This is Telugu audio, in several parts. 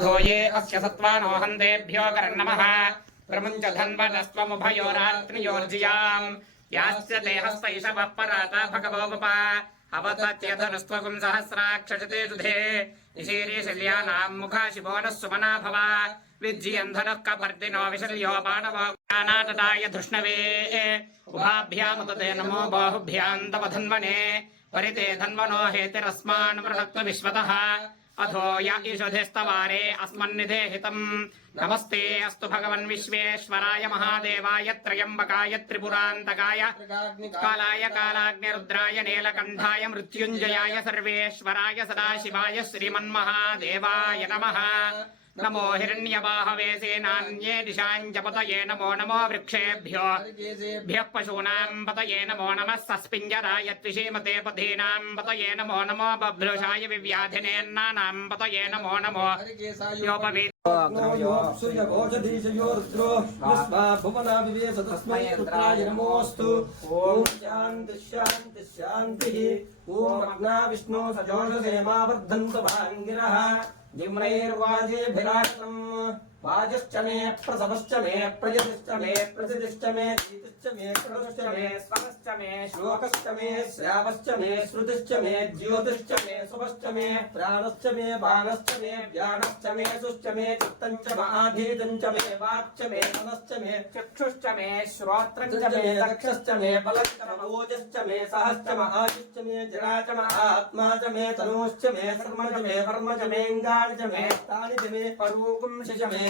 अधो ये अस्य सत्त्वानो हन्तेभ्यो करन्नमः प्रमुञ्च धन्वनस्त्वमुभयोरात्रियोर्जियाम् यास्य ते हस्तैषवः पराता भगवोपा अवतत्यधनुस्त्वगुं सहस्राक्षजते दुधे निशीरीशल्यानाम् मुखा शिवो नः सुमना भव। विज्यन्धनुः कपर्दिनो विशल्यो बाणवो ज्ञानातदाय धृष्णवे। उभाभ्यामुत ते नमो बाहुभ्याम् तव धन्वने परिते धन्वनो हेतिरस्मान् मृणक्त्व विश्वतः अथो य ईषधिस्तवारे अस्मन्निधे हितम् नमस्ते अस्तु भगवन् विश्वेश्वराय महादेवाय त्र्यम्बकाय त्रिपुरान्तकाय कालाय कालाग्निरुद्राय नीलकण्ठाय मृत्युञ्जयाय सर्वेश्वराय सदाशिवाय श्रीमन्महादेवाय नमः नमो हिरण्यबाहवे सेनान्ये च नमो नमो वृक्षेभ्यो। भ्यः पशूनाम् पतये नमो नमः सस्पिञ्जराय त्रिषीमते पथीनाम् पतये नमो नमो बभ्रुषाय विव्याधिनेन्नानाम् पतये नमो नमो। योपवे नमोऽस्तु। ॐ शान्ति शान्ति शान्तिः। ॐ अग्ना विष्णु सजोषसेमा वर्धन्तु भाङ्गिरः जिम्नैर्वाजेभिरागतम् वाजश्च मे प्रसवश्च मे प्रजतिश्च मे प्रसिद्धिश्च मे शीतिश्च मे कृतश्च मे स्वरश्च मे श्लोकश्च मे श्रावश्च मे श्रुतिश्च मे ज्योतिश्च मे शुभश्च मे प्राणश्च मे बाणश्च मे ज्ञानश्च मे सुश्च मे चित्तञ्च महाधीतञ्च मे वाक्च मे मनश्च मे चक्षुश्च मे श्रोत्रञ्च मे दक्षश्च मे बलश्च ओजश्च मे सहश्च महायुश्च मे जरा च आत्मा च मे तनूश्च मे कर्म च मे कर्म च मेऽङ्गानि च मे तानि च मे परूपुंसि च मे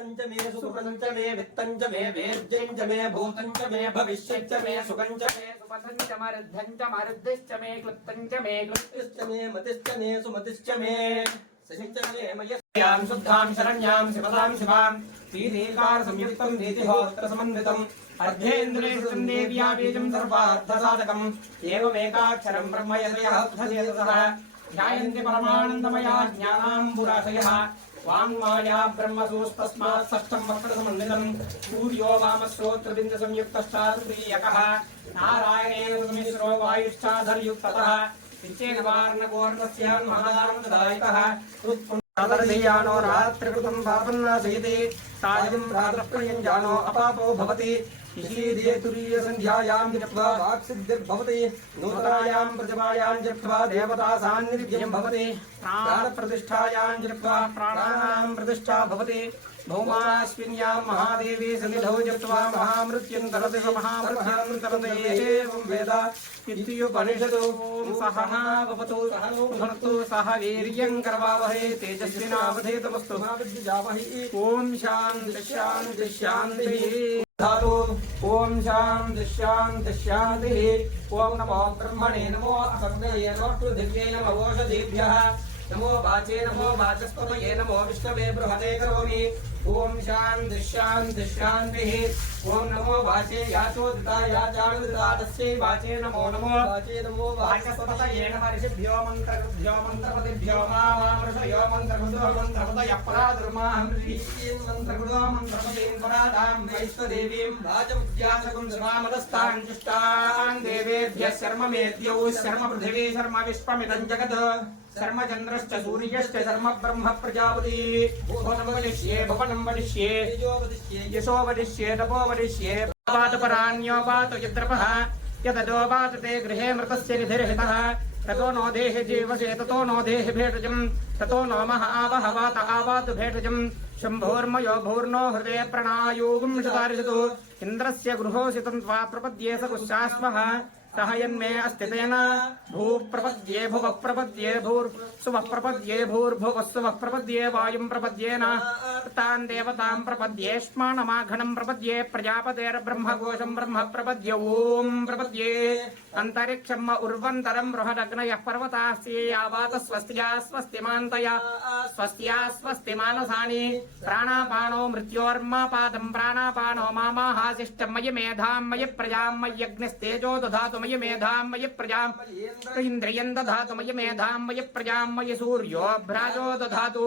सूक्तं च मे सुकृतं च मे वित्तं च मे वेद्यं च मे भूतं च मे भविष्यं च मे सुखं च मे सुपथञ्च मरुद्धञ्च मरुद्धिश्च मे क्लुप्तञ्च मे मतिश्च मे मतिश्च मे सुमतिश्च मे सचिश्च मे मयस्यां शुद्धां शरण्यां शिवतां शिवां श्रीदेकार संयुक्तं नीतिहोत्र समन्वितम् अर्धेन्द्रियं देव्या बीजं सर्वार्थसाधकम् एवमेकाक्षरं ब्रह्म यदयः ध्यायन्ति परमानन्दमया ज्ञानाम्बुराशयः వాంగ్మాయా బ్రహ్మసోస్తస్మాత్ షష్టం వక్రసమన్వితం సూర్యో వామశ్రోత్రబింద సంయుక్తశ్చాతుర్యక నారాయణేవ సమిశ్రో వాయుశ్చాధర్యుక్త విచ్చేకవార్ణగోర్ణస్య మహదానందదాయక उत्पुण्डदर्शयानो रात्रिकृतं पापन्नाशयति सायं रात्रप्रयञ्जानो अपापो भवति। तुरीयसन्ध्यायां जप्त्वा वाक्सिद्धिर्भवति। नूतनायां प्रतिमायां जप्त्वा देवता सान्निध्यं भवति। प्राणप्रतिष्ठायां जप्त्वा प्राणानां प्रतिष्ठा भवति। भौमास्मिन्यां महादेवी सन्निधौ जप्त्वा महामृत्युं तरति स महामृत्युं तरति एवं वेद इत्युपनिषदो ॐ सहना भवतु सहनो भुनक्तु सह वीर्यं करवावहै तेजस्विनावधेतमस्तु मा विद्विजावहै ॐ शान्ति शान्ति शान्तिः धातु ॐ शान्ति शान्ति शान्तिः ॐ नमो ब्रह्मणे नमो सर्वये नमः पृथिव्यै नमो ओषधीभ्यः నమో వాచే నమో వాచస్పతయే నమో విష్ణవే బృహతే కరోమి. ओम शांति शांति शांति। ओम नमो वाचे याचोदिता याचारुदिता तस्य वाचे नमो नमो। वाचे नमो वाचे वाचस्पत येन मंत्र मन्त्रभ्यो मन्त्रपतिभ्यो मा मामृषो यो मन्त्रकृतो मन्त्रपत यप्पराधर्माहं रीतिं मन्त्रकृतो मन्त्रपतिं पराधां वैश्वदेवीं राजमुद्यासकुं श्रामदस्तां जुष्टां देवेभ्यः शर्ममेद्यौ शर्म पृथिवी शर्म विश्वमिदं जगत्। शर्म चन्द्रश्च सूर्यश्च शर्म ब्रह्म प्रजापति भुवनवलिष्ये भवन भुवनं वदिष्ये यशो वदिष्ये तपो ते नो देहि जीवसे ततो नो देहि भेटजम् ततो नो मह आवह वात आवातु भेटजम् हृदय प्रणायोगुं शतारिषतु इन्द्रस्य गृहोऽसि तं प्रपद्ये स सहयन्मे अस्ति तेन। भूप्रपद्ये भुवः प्रपद्ये भूर्सुवः प्रपद्ये भूर्भुवः सुवः प्रपद्ये वायुम् प्रपद्येन तान् देवतां प्रपद्येष्माणमाघनम् प्रपद्ये प्रजापतेर्ब्रह्मघोषम् ब्रह्म प्रपद्य ॐ प्रपद्ये। అంతరిక్షం ఉర్వంతరం బృహదగ్నయ పర్వతాస్యేయావాత స్వస్తియా స్వస్తిమాంతయా. స్వస్తియా స్వస్తి మానసాని ప్రాణాపానో మృత్యోర్మా పాదం ప్రాణాపానో మామాహాశిష్టం మయి మేధాం మయి ప్రజాం మయ్యగ్నిస్తేజో దాతు మయి మేధాం మయి ప్రజాం. ఇంద్రియం దాతు మయి మేధాం మయి ప్రజాం మయి సూర్యో భ్రాజో దాతు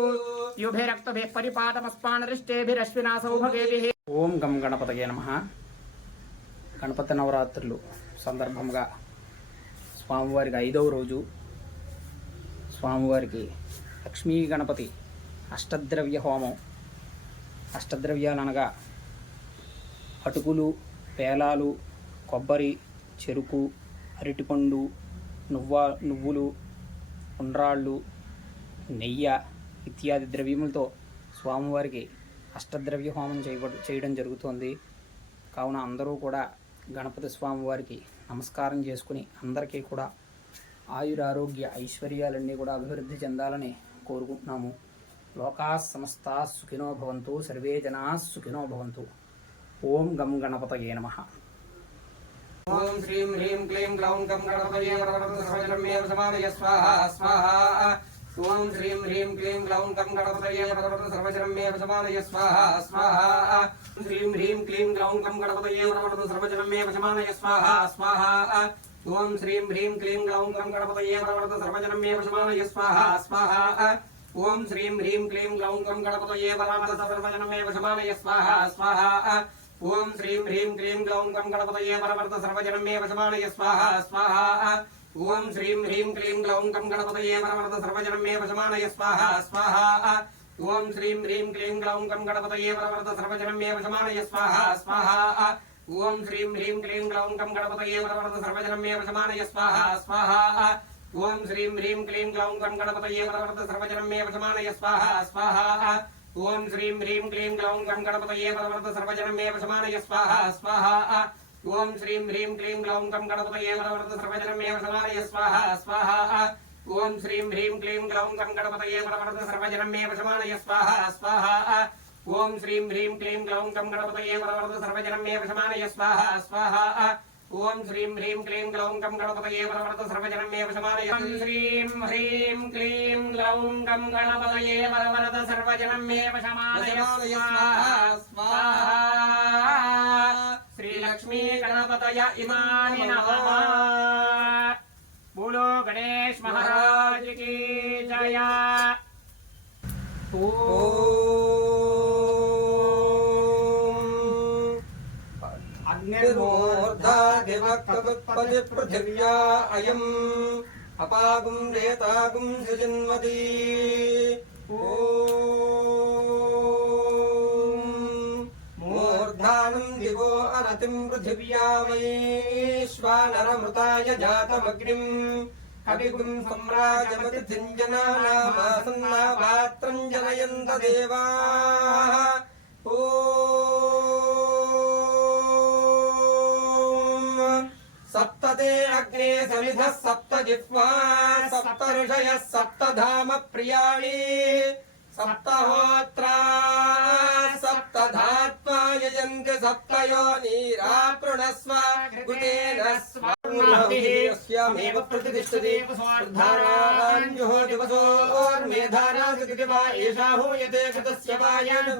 యుభిరక్తభిః పరిపాదమస్మానరిష్టేభిరశ్వినా సౌభగేభిః ఓం గం గణపతయే నమ. గణపతి నవరాత్రులు. సందర్భంగా స్వామివారికి ఐదవ రోజు స్వామివారికి లక్ష్మీ గణపతి అష్టద్రవ్య హోమం. అష్టద్రవ్యాలు అనగా అటుకులు పేలాలు కొబ్బరి చెరుకు అరటిపండు నువ్వ నువ్వులు ఉండ్రాళ్ళు నెయ్య ఇత్యాది ద్రవ్యములతో స్వామివారికి అష్టద్రవ్య హోమం చేయబడు చేయడం జరుగుతోంది. కావున అందరూ కూడా గణపతి స్వామివారికి నమస్కారం చేసుకుని అందరికీ కూడా ఆయురారోగ్య ఐశ్వర్యాలన్నీ కూడా అభివృద్ధి చెందాలని కోరుకుంటున్నాము. లోకా సమస్తా సుఖినో భవంతు సర్వే జనా సుఖినో భవంతు. ఓం గం గణపతయే నమః. ఓం శ్రీం హ్రీం క్లీం గ్లౌం గం గణపతయే స్వాహ స్వాహ. ॐ श्रीं ह्रीं क्लीं ग्लौं गणपतये प्रवर्त सर्वजनम्ये वशमानय स्वाहा स्वाहा। श्रीं ह्रीं क्लीं ग्लौं गणपतये प्रवर्त सर्वजनम्ये वशमानय स्वाहा स्वाहा। ओं श्रीं ह्रीं क्लीं ग्लौं गणपतये प्रवर्त सर्वजनम्ये वशमानय स्वाहा स्वाहा। ॐ श्रीं ह्रीं क्लीं ग्लौं गणपतये प्रवर्त सर्वजनम्ये वशमानय स्वाहा स्वाहा। ॐ श्रीं ह्रीं क्लीं ग्लौं गणपतये प्रवर्त सर्वजनम्ये वशमानय स्वाहा स्वाहा। ఓం శ్రీం హ్రీం క్లీం గ్లౌం కం గణపతయే పరమరత సర్వజనం మే వశమానయ స్వాహ స్వాహ ఓం శ్రీం హ్రీం క్లీం గ్లౌం కం గణపతయే పరమరత సర్వజనం మే వశమానయ స్వాహ స్వాహ ఓం శ్రీం హ్రీం క్లీం గ్లౌం కం గణపతయే పరమరత సర్వజనం మే వశమానయ స్వాహ స్వాహ ఓం శ్రీం హ్రీం క్లీం గ్లౌం కం గణపతయే పరమరత సర్వజనం మే వశమానయ స్వాహ స్వాహ ఓం శ్రీం హ్రీం క్లీం గ్లౌం కం గణపతయే పరమరత సర్వజనం మే వశమానయ స్వాహ స్వాహ ఓం శ్రీం హ్రీం క్లీం గ్లౌం గం గణపతయే వరవర్త సర్వజనమే వశమానయ స్వాహ స్వాహ. ఓం శ్రీం హ్రీం క్లీం గ్లౌం గం గణపతయే వరవర్త సర్వజనమే వశమానయ స్వాహ స్వాహ. ఓం శ్రీం హ్రీం క్లీం గ్లౌం గం గణపతయే వరవర్త సర్వజనమే వశమానయ స్వాహ స్వాహ. ఓం శ్రీం హ్రీం క్లీం గ్లౌం గం గణపతయే వరవర్త సర్వజనమే వశమానయ శ్రీం హ్రీం క్లీం గ్లౌం గం గణపతయే వరవరద సర్వజనమే వశమానయ స్వాహా శ్రీలక్ష్మీ గణపతయ ఇమాని నమః. బోలో గణేష్ మహారాజ్ की జయ. అగ్నిర్మోర్ధాదివక్తపృథివ్యా అయం అపాగుం రేతాగుం సృజన్వతి మూర్ధానం అనతిం పృథివ్యా వైశ్వానరమృతాయ జాతమగ్నిం కవిగుం సమ్రాజమతి జింజనామాసన్నాపాత్రం జనయంత దేవా ఓం సప్తతే అగ్నే సమిధ సప్త జిహ్వా సప్త ఋషయ సప్త ధామ ప్రియాణి సప్తహోత్రా. సప్త ధాత్వా सप्तयो नीरा पृणस्व कृतेन स्वामेव प्रतिष्ठति धारान्युः दिवसोर्मेधारासति वा एषा हूयते कृतस्य वायन्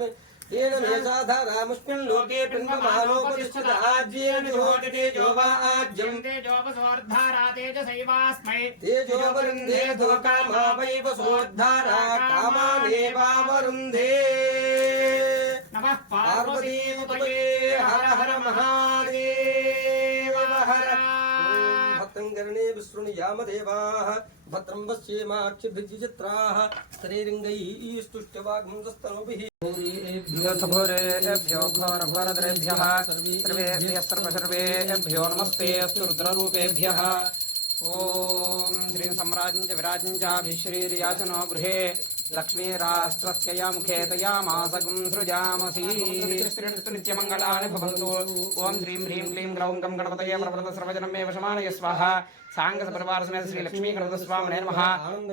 मुष्मिल्लोके पिण्डमालोपतिष्ठत आज्येन जुहोति तेजो वा आज्यम् तेजोपसोऽर्धारा तेजसैवास्मै तेजोवरुन्धे धो कामा वै वसोऽर्धारा कामानेवावरुन्धे नमः पार्वतीपतये हर हर महादेव हर भक्तं कर्णे विशृणुयामदेवाः भद्रं पश्येमाक्षिभिर्जित्राः शरीरिङ्गैस्तुष्ट्यवाग्मुन्दस्तनोभिः भूरेभ्यो घोरघोरद्रेभ्यः सर्वेभ्यः सर्वसर्वेभ्यो नमस्ते अस्तु रुद्ररूपेभ्यः ॐ श्रीं सम्राजं च विराजं चाभिश्रीर्याचनो गृहे లక్ష్మీరాష్ట్రస్య యా ముఖే తయామాసగం సృజామసి. నిత్యమంగళాని భవంతు. ఓం శ్రీం హ్రీం క్లీం గ్లౌం గం గణపతయ ప్రవృత సర్వజనం సాంగసపరివారసమేత శ్రీ లక్ష్మీ కృత స్వామి నమః.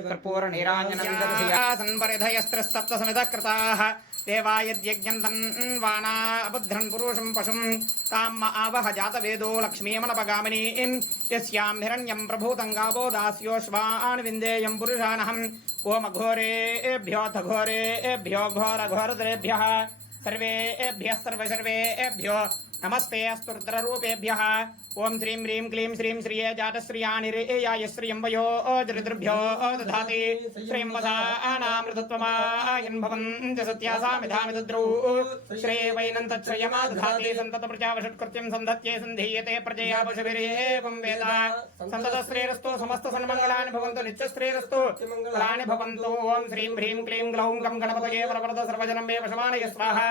కర్పూర నీరాజనందరసియాసన్పరిధయస్త్రస్తప్తసమితకృతాః దేవాయద్యజ్ఞం తన్వానా అబుద్ధన్ పురుషం పశుం. తాం ఆవహ జాతవేదో లక్ష్మీమనపగామిని. యస్యాం హిరణ్యం ప్రభూతం గావో దాస్యోష్వాన్ విందేయం పురుషానహం. ఓమఘోరేభ్యోథఘోరేభ్యో ఘోరఘోరతరేభ్య సర్వేభ్య సర్వసర్వేభ్యో नमस्ते अस्तु रुद्ररूपेभ्यः ॐ श्रीं ह्रीं क्लीं श्रीं श्रिये जातश्रियानिरेयाय श्रियं वयो दरिद्रभ्यो दधाति। श्रीं वसानामृतत्वमायन् भवन्ति सत्यासामिधामि दद्रौ श्रे वैनन्तच्छ्रयमा दधाति। सन्ततप्रजावषट्कृत्यं सन्धत्ये सन्धीयते प्रजया पशुभिरेवं वेद। सन्ततश्रेरस्तु समस्तसन्मङ्गलानि भवन्तु, नित्यश्रेरस्तु फलानि भवन्तु। ॐ श्रीं ह्रीं क्लीं ग्लौं गं गणपतये वरवरद सर्वजनं स्वाहा।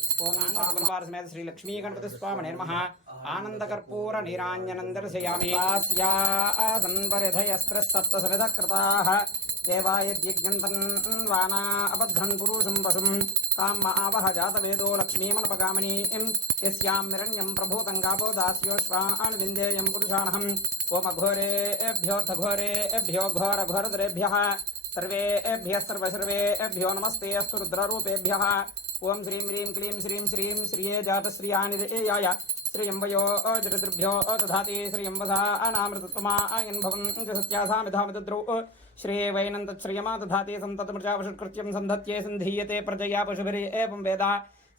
ఓం పరివార సమేత శ్రీ లక్ష్మీ గణపతి స్వామినే నమ ఆనంద కర్పూర నీరాంజనం దర్శయామి దాస్యా సన్పరిధయస్త్రస్తప్తసవిధకృతాः సేవాయజ్ఞం వానా అభద్రం పురుషం పశుం తాం ఆవహ तां महावः जातवेदो लक्ष्मीमनपगामिनीम् यस्यां हिरण्यं प्रभूतङ्गापो दास्योश्वाण्विन्देयं पुरुषाणहम् ओमघोरेभ्योऽथघोरेभ्यो घोरघोरधरेभ्यः सर्वेभ्यः सर्वसर्वेभ्यो नमस्ते अस्तु रुद्ररूपेभ्यः ॐ श्रीं ह्रीं क्लीं श्रीं श्रीं श्रिये जातश्रियानिरेयाय श्रियम्बयो जगदृभ्यो दधाति श्रियम्बसा अनामृतत्वमा आयन्भवम् सत्यासामिधामिदद्रौ सत्यासामिधामिद्रौ श्रे वैनन्तश्रियमा दधाति सन्ततमृजावषत्कृत्यं सन्धत्ये सन्धीयते प्रजया पशुभिरे एवं वेद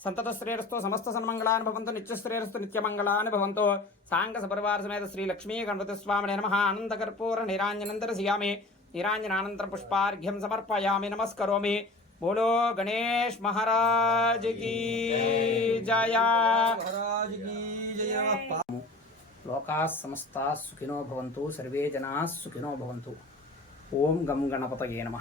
సంతతశ్రేరస్తు సమస్త సన్మంగళాన్ని భవంతు నిత్యశ్రేరస్తు నిత్యమంగళాన్ని భవంతు సాంగ సపరివార సమేత శ్రీ లక్ష్మీ గణపతి స్వామినే నమ ఆనందకర్పూర నిరాంజనం దర్శయామి నిరాంజనానంతర పుష్పార్ఘ్యం సమర్పయామి నమస్కరోమి బోలో గణేష్ మహారాజ్ కీ జయ మహారాజ్ కీ జయ నమః లోకా సమస్తా సుఖినో భవంతు సర్వే జనా సుఖినో భవంతు ఓం గం గణపతయే నమ.